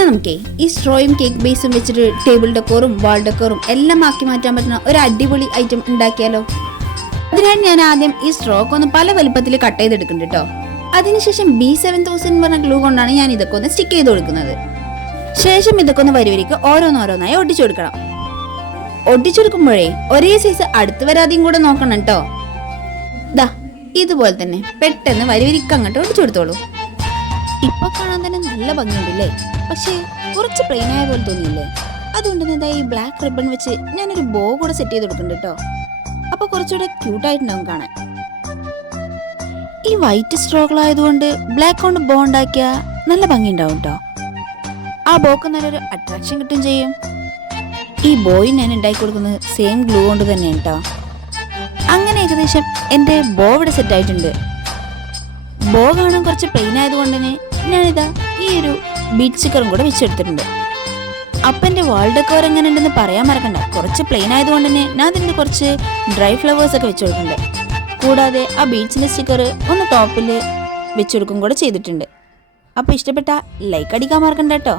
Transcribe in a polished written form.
ഇന്ന് നമുക്കേ ഈ സ്ട്രോയും കേക്ക് ബേസും വെച്ചിട്ട് ടേബിൾ ഡെക്കോറും വാൾ ഡെക്കോറും എല്ലാം ആക്കി മാറ്റാൻ പറ്റുന്ന ഒരു അടിപൊളി ഐറ്റം ഉണ്ടാക്കിയാലോ. അതിനായി ഞാൻ ആദ്യം ഈ സ്ട്രോക്ക് ഒന്ന് പല വലുപ്പത്തിൽ കട്ട് ചെയ്തെടുക്കുന്നുണ്ട് കേട്ടോ. അതിനുശേഷം B7000 പറഞ്ഞ ഗ്ലൂ കൊണ്ടാണ് ഞാൻ ഇതൊക്കെ ഒന്ന് സ്റ്റിക്ക് ചെയ്ത് കൊടുക്കുന്നത്. ശേഷം ഇതൊക്കെ ഒന്ന് വരിവരിക്ക് ഓരോന്നോരോന്നായി ഒട്ടിച്ചു കൊടുക്കണം. ഒട്ടിച്ചെടുക്കുമ്പോഴേ ഒരേ സൈസ് അടുത്ത് വരാതെയും കൂടെ നോക്കണം കേട്ടോ. ദാ ഇതുപോലെ തന്നെ പെട്ടെന്ന് വരിവരിക്ക് അങ്ങോട്ട് ഒട്ടിച്ചു കൊടുത്തോളൂ. ഇപ്പൊ കാണാൻ തന്നെ നല്ല ഭംഗിയുണ്ടല്ലേ, പക്ഷേ കുറച്ച് പ്ലെയിൻ ആയ പോലെ തോന്നിയില്ലേ? അതുകൊണ്ട് തന്നെ ഈ ബ്ലാക്ക് റിബൺ വെച്ച് ഞാനൊരു ബോ കൂടെ സെറ്റ് ചെയ്ത് കൊടുക്കുന്നുണ്ട് കേട്ടോ. അപ്പൊ കുറച്ചുകൂടെ ക്യൂട്ടായിട്ടുണ്ടാവും കാണാൻ. ഈ വൈറ്റ് സ്ട്രോകളായതുകൊണ്ട് ബ്ലാക്ക് കൊണ്ട് ബോ ഉണ്ടാക്കിയാൽ നല്ല ഭംഗി ഉണ്ടാവും കേട്ടോ. ആ ബോക്ക് നല്ലൊരു അട്രാക്ഷൻ കിട്ടും ചെയ്യും. ഈ ബോയും ഞാൻ ഉണ്ടാക്കി കൊടുക്കുന്നത് സെയിം ഗ്ലൂ കൊണ്ട് തന്നെയാണ് കേട്ടോ. അങ്ങനെ ഏകദേശം എൻ്റെ ബോ ഇവിടെ സെറ്റ് ആയിട്ടുണ്ട്. ബോ കാണാൻ കുറച്ച് പ്ലെയിൻ ആയതുകൊണ്ട് തന്നെ ഞാനിതാ ഈ ഒരു ബീച്ച് സ്റ്റിക്കറും കൂടെ വെച്ചെടുത്തിട്ടുണ്ട്. അപ്പം എൻ്റെ വാൾ ഡെക്കോർ എങ്ങനെ ഉണ്ടെന്ന് പറയാൻ മറക്കണ്ട. കുറച്ച് പ്ലെയിൻ ആയതുകൊണ്ട് തന്നെ ഞാൻ അതിൻ്റെ കുറച്ച് ഡ്രൈ ഫ്ലവേഴ്സ് ഒക്കെ വെച്ച് കൊടുക്കുന്നുണ്ട്. കൂടാതെ ആ ബീച്ചിൻ്റെ സ്റ്റിക്കർ ഒന്ന് ടോപ്പിൽ വെച്ചെടുക്കും കൂടെ ചെയ്തിട്ടുണ്ട്. അപ്പോൾ ഇഷ്ടപ്പെട്ട ലൈക്ക് അടിക്കാൻ മറക്കണ്ട കേട്ടോ.